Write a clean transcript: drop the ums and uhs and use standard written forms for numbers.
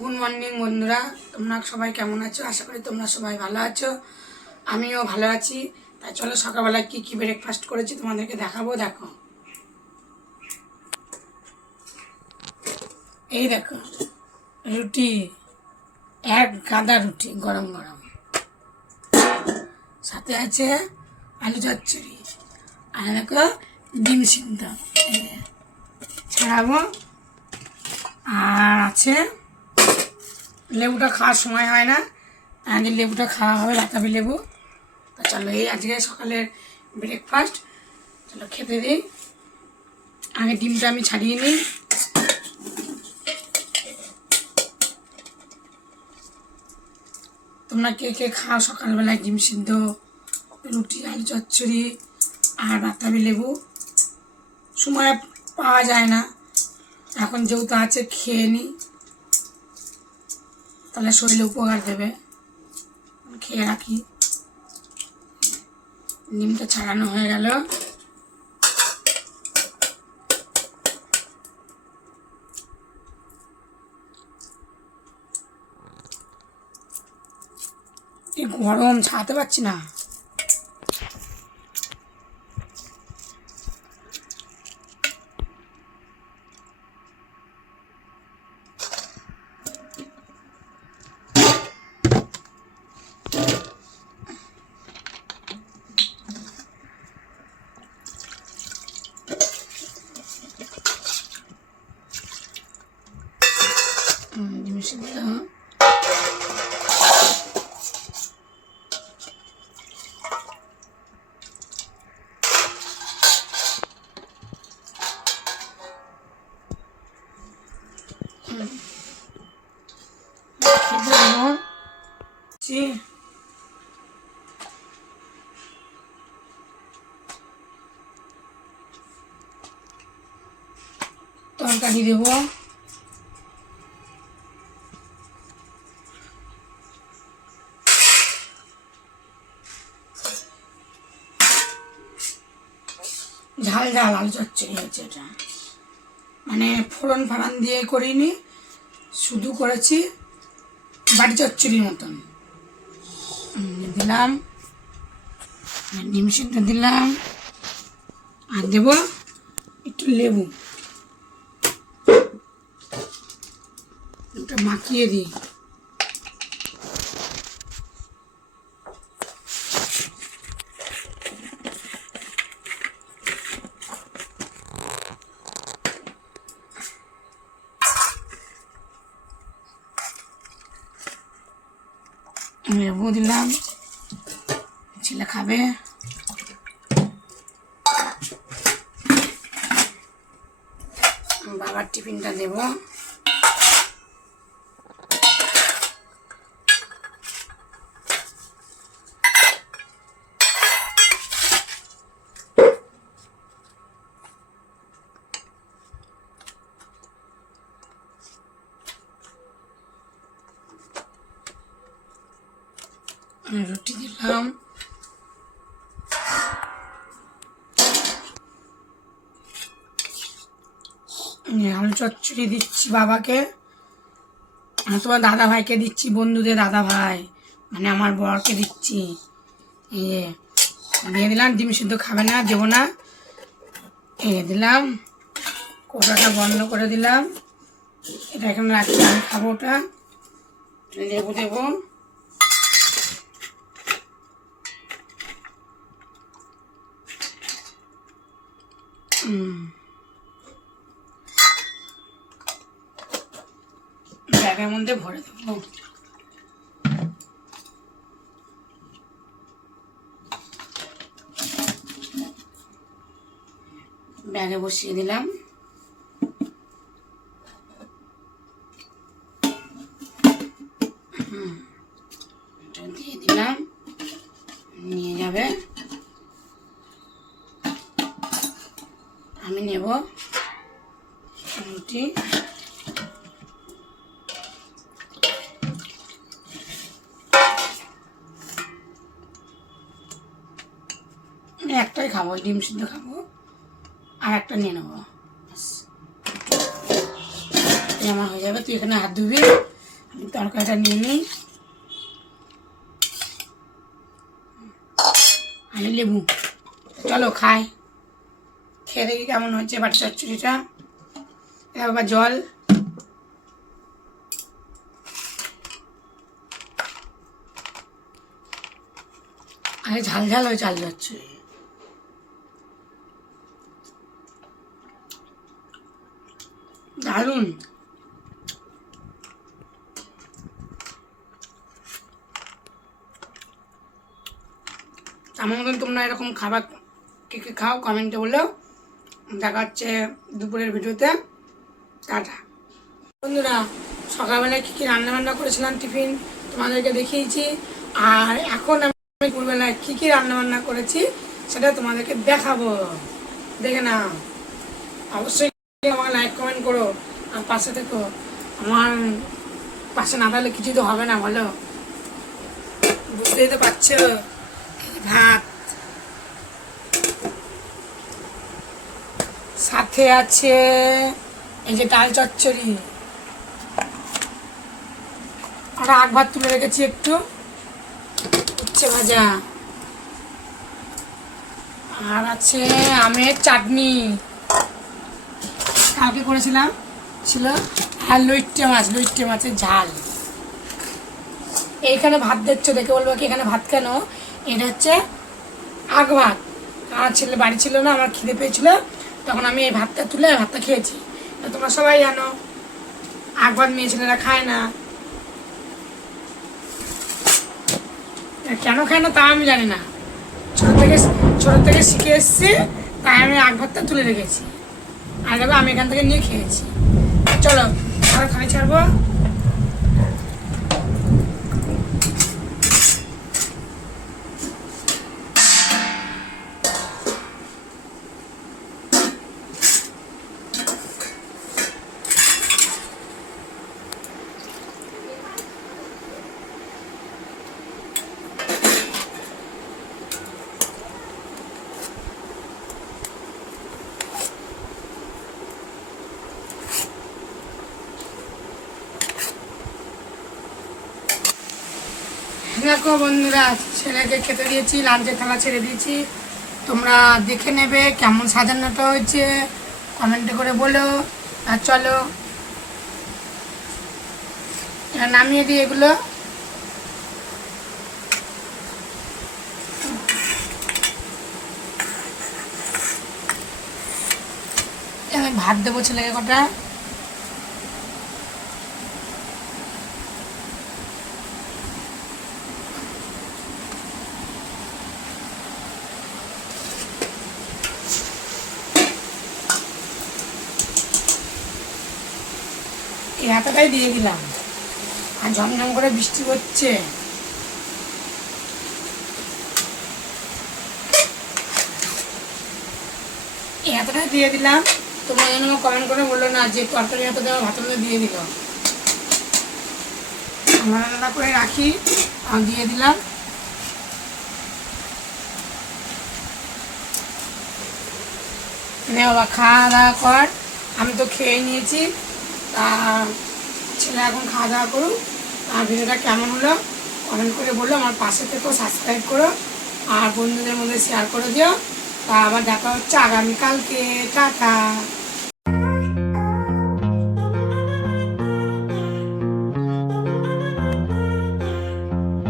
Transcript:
Good morning বন্ধুরা, তোমরা সবাই কেমন আছো? আশা করি তোমরা সবাই ভালো আছো, আমিও ভালো আছি। তাই চলো সকালবেলা কি কি ব্রেকফাস্ট করেছি তোমাদেরকে দেখাবো। দেখো, এই দেখো রুটি, এক গাদা রুটি গরম গরম, সাথে আছে আলু চচ্চড়ি, আর দেখো ডিম সিদ্ধ ছাড়াবো, আর আছে লেবুটা খাওয়ার সময় হয় না, আজকে লেবুটা খাওয়া হবে, বাতাবি লেবু। তো চলো, এই আজকে সকালের ব্রেকফাস্ট। চলো খেতে দিই। আগে ডিমটা আমি ছাড়িয়ে নিই। তোমরা কে কে খাও সকালবেলায় ডিম সিদ্ধ, রুটি, আলু চচ্চড়ি আর বাতাবি লেবু? সময় পাওয়া যায় না, এখন যেহেতু আছে খেয়ে নিই, তাহলে শরীরে উপকার দেবে, খেয়ে রাখি। ডিমটা ছাড়ানো হয়ে গেল। এই গরম ছাড়াতে পারছি না। ডিম সিদ্ধ তরকারি দেবো। ঝাল ঝাল আলু চচ্চড়ি হয়েছে এটা, মানে ফোড়ন ফাড়ন দিয়ে করিনি, শুধু করেছি বাড়ি চচ্চড়ির মতন। দিলাম ডিম সিদ্ধ দিলাম, আর দেব একটু লেবু, ওটা মাখিয়ে দিই। লেবু দিলাম, ছেলে খাবে। বাবার টিফিনটা দেব। রুটি দিলাম, আলু চচ্চড়ি দিচ্ছি বাবাকে, তোমার দাদা ভাইকে দিচ্ছি, বন্ধুদের দাদা ভাই মানে আমার বরকে দিচ্ছি। এই দিয়ে দিলাম। ডিম সিদ্ধ খাবে না, দেবো না। দিলাম, কোটাটা বন্ধ করে দিলাম। এটা এখানে রাখছি, আমি খাবো ওটা। লেবু দেবো। ব্যাগের মধ্যে ভরে দেবো। ব্যাগে বসিয়ে দিলাম। এটা দিয়ে দিলাম, নিয়ে যাবে। আমি নেব রুটি। একটাই খাবো, ডিম সিদ্ধ খাবো, আর একটা নিয়ে নেবো, আমার হয়ে যাবে। তুই এখানে হাত ধুবি, আমি তরকারিটা নিয়ে নিই, আর লেবু। চলো খাই, খেয়ে দেখি কেমন হচ্ছে বাটি চচ্চড়িটা। এবার জল। আরে ঝাল ঝাল হয়ে চাল যাচ্ছে। দারুণ। আমার মতন তোমরা এরকম খাবার কে কে খাও কমেন্টে বলো। দেখা হচ্ছে দুপুরের ভিডিওতে। টাটা বন্ধুরা। সকালবেলায় কী কী রান্নাবান্না করেছিলাম টিফিন তোমাদেরকে দেখিয়েছি, আর এখন আমি দুপুরবেলায় কী কী রান্নাবান্না করেছি সেটা তোমাদেরকে দেখাবো। দেখে নাও, অবশ্যই আমাকে লাইক কমেন্ট করো আর পাশে থেকো। আমার পাশে না থাকলে কিছু তো হবে না, বলো, বুঝতেই তো পারছো। ভাত, সাথে আছে এই যে ডাল চচ্চড়ি, আর আগ ভাত তুলে রেখেছি একটু, উচ্ছে ভাজা, আর আছে আমের চাটনি কালকে করেছিলাম ছিল, আর লইট্টে মাছের ঝাল। এইখানে ভাত দেখছো দেখে বলবো কি এখানে ভাত কেন, এটা হচ্ছে আগ ভাত। আমার ছেলে বাড়ি ছিল না, আমার খিদে পেয়েছিল, তখন আমি এই ভাতটা তুলে ভাতটা খেয়েছি। তোমরা সবাই জানো আগ ভাত মেয়ে ছেলেরা খায় না, কেন খায় না তা আমি জানি না, ছোট থেকে শিখে এসেছি, তাই আমি আগ ভাতটা তুলে রেখেছি। আর দেখো আমি এখান থেকে নিয়ে খেয়েছি। চলো আরো খানি ছাড়বো। দেখো বন্ধুরা, ছেলেকে খেতে দিয়েছি, লাঞ্চের থালা ছেড়ে দিয়েছি। তোমরা দেখে নেবে কেমন সাজানোটা হয়েছে, কমেন্টে করে বলো। আর চলো নামিয়ে দিই এগুলো। আমি ভাত দেবো ছেলেকে কটা। এই এতটাই দিয়ে দিলাম, আর ঝমঝম করে বৃষ্টি হচ্ছে। এতটাই দিয়ে দিলাম, তোমরা যেন কমেন্ট করে বললো না যে তরকারি এত দেওয়া ভাতের মধ্যে দিয়ে দিল। আমরা রান্না করে রাখি, আর দিয়ে দিলাম। নে বাবা খাওয়া দাওয়া কর, আমি তো খেয়ে নিয়েছি। তা ছেলে এখন খাওয়া দাওয়া করুক। আর ভিডিওটা কেমন হলো কমেন্ট করে বললো, আমার পাশে থেকেও সাবস্ক্রাইব করো, আর বন্ধুদের মধ্যে শেয়ার করে দিও। তা আবার দেখা হচ্ছে আগামীকালকে। টাটা।